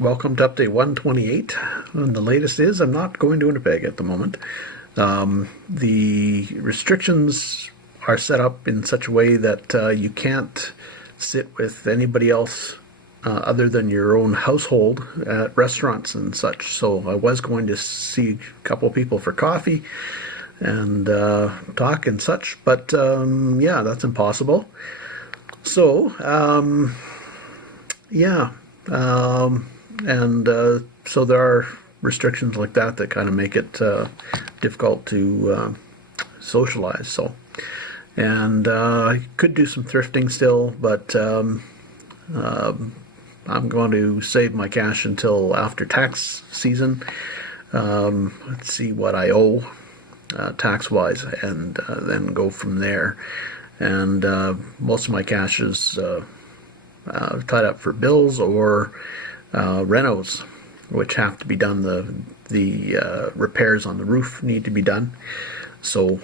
Welcome to update 128. And the latest is I'm not going to Winnipeg at the moment. The restrictions are set up in such a way that you can't sit with anybody else other than your own household at restaurants and such. So I was going to see a couple of people for coffee and talk and such, but yeah, that's impossible. So, yeah. So there are restrictions like that that kind of make it difficult to socialize. So, and I could do some thrifting still, but I'm going to save my cash until after tax season. Let's see what I owe tax-wise, and then go from there. And most of my cash is tied up for bills or renos, which have to be done. The repairs on the roof need to be done. So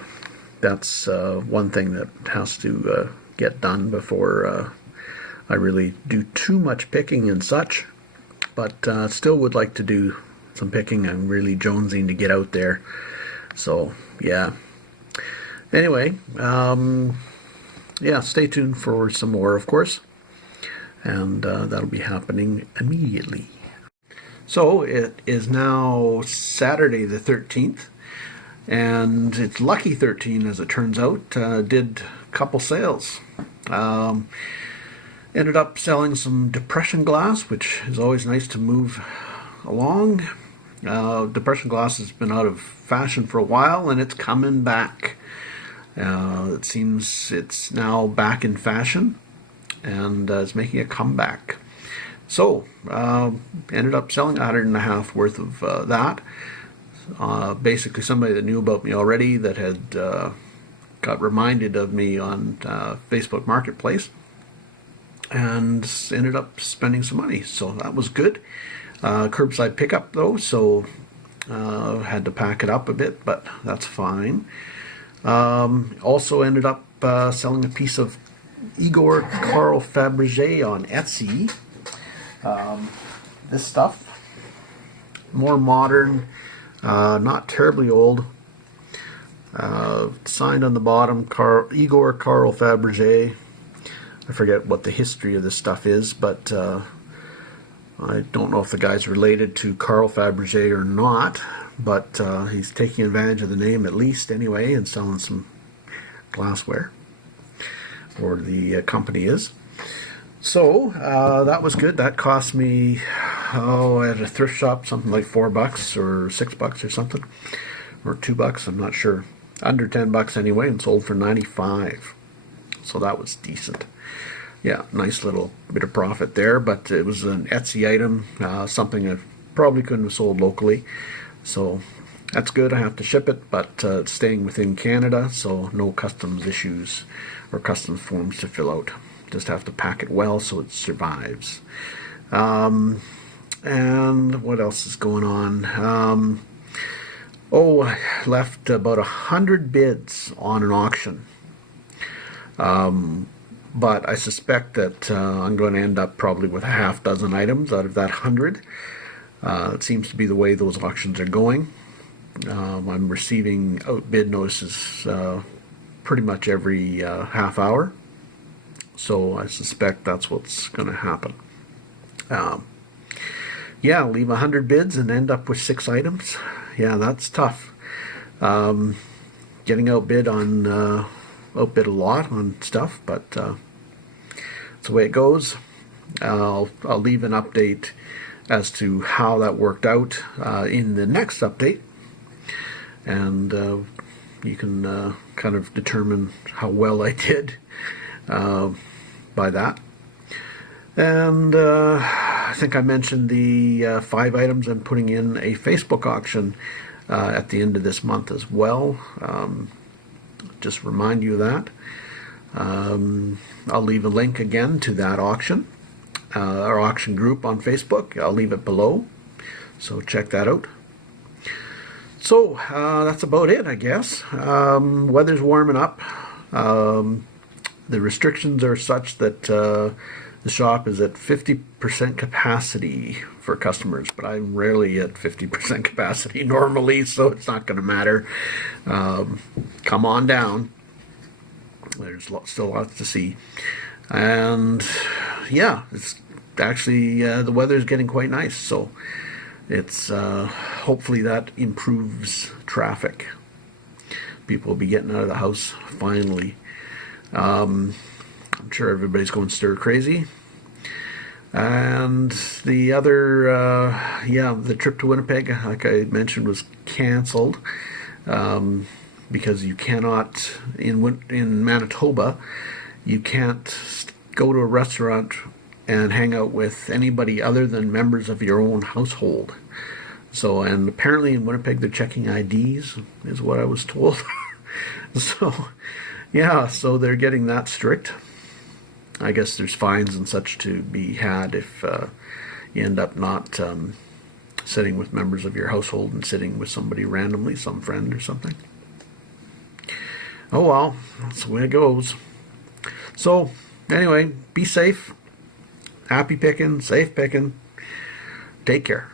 that's one thing that has to get done before I really do too much picking and such. But still would like to do some picking. I'm really jonesing to get out there. So yeah. Anyway, yeah, stay tuned for some more, of course. And that'll be happening immediately. So it is now Saturday the 13th, and it's lucky 13 as it turns out. Did a couple sales. Ended up selling some depression glass, which is always nice to move along. Depression glass has been out of fashion for a while, and it's coming back. It seems it's now back in fashion, and is making a comeback. So ended up selling $150 worth of that. Basically somebody that knew about me already that had got reminded of me on Facebook Marketplace, and ended up spending some money. So that was good. Curbside pickup though, so had to pack it up a bit, but that's fine. Also ended up selling a piece of Igor Carl Fabergé on Etsy. This stuff, more modern, not terribly old. Signed on the bottom, Igor Carl Fabergé. I forget what the history of this stuff is, but I don't know if the guy's related to Carl Fabergé or not, but he's taking advantage of the name at least anyway and selling some glassware, or the company is. So that was good. That cost me, at a thrift shop, something like $4 or $6 or something, or $2. I'm not sure. Under $10 anyway, and sold for 95. So that was decent. Yeah, nice little bit of profit there. But it was an Etsy item, something I probably couldn't have sold locally. So that's good. I have to ship it, but it's staying within Canada, so no customs issues or customs forms to fill out. Just have to pack it well so it survives. And what else is going on? I left about 100 bids on an auction. But I suspect that I'm going to end up probably with a half dozen items out of that 100. It seems to be the way those auctions are going. I'm receiving outbid notices pretty much every half hour. So I suspect that's what's going to happen. Yeah, leave 100 bids and end up with 6 items. Yeah, that's tough. Getting outbid a lot on stuff, but it's the way it goes. I'll leave an update as to how that worked out in the next update, and you can kind of determine how well I did by that. And I think I mentioned the 5 items I'm putting in a Facebook auction at the end of this month as well. Just remind you of that. I'll leave a link again to that auction, our auction group on Facebook. I'll leave it below, so check that out. So that's about it, I guess. Weather's warming up. The restrictions are such that The shop is at 50% capacity for customers, but I'm rarely at 50% capacity normally, so it's not going to matter. Come on down. There's still lots to see. And yeah, it's actually the weather's getting quite nice, so it's hopefully that improves traffic. People will be getting out of the house finally. I'm sure everybody's going stir crazy. And the other, the trip to Winnipeg, like I mentioned, was canceled because you cannot, in Manitoba, you can't go to a restaurant and hang out with anybody other than members of your own household. So, and apparently in Winnipeg they're checking IDs, is what I was told. So, yeah, so they're getting that strict. I guess there's fines and such to be had if you end up not sitting with members of your household and sitting with somebody randomly, some friend or something. Oh well, that's the way it goes. So, anyway, be safe. Happy picking, safe picking. Take care.